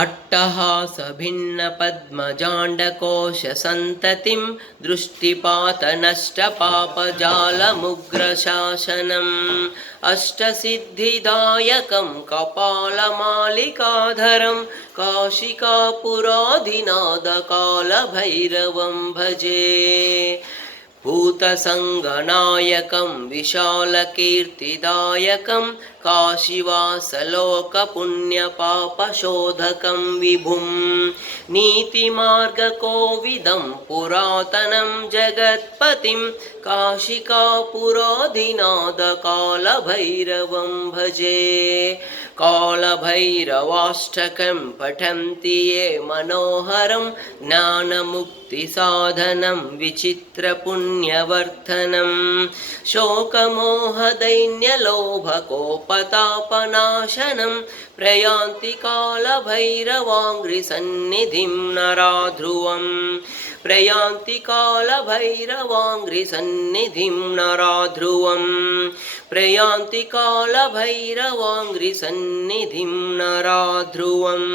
अट्टहासभिन्नपद्मजाण्डकोशसन्ततिं दृष्टिपातनष्टपापजालमुग्रशासनम् अष्टसिद्धिदायकं कपालमालिकाधरं काशिकापुराधिनाथकालभैरवं भजे भूतसङ्गनायकं विशालकीर्तिदायकं काशीवासलोकपुण्यपापशोधकं विभुं नीतिमार्गकोविदं पुरातनं जगत्पतिं काशिकापुराधिनाथकालभैरवं भजे कालभैरवाष्टकं पठन्ति ये मनोहरं ज्ञानमुक्तिसाधनं विचित्रपुण्यवर्धनं शोकमोहदैन्यलोभकोपतापनाशनं प्रयान्ति कालभैरवाङ्घ्रिसन्निधिं नराध्रुवम् प्रयान्ति कालभैरवाङ्घ्रिसन्निधिं नराध्रुवम् प्रयान्ति कालभैरवाङ्घ्रिसन्निधिं नराध्रुवम्।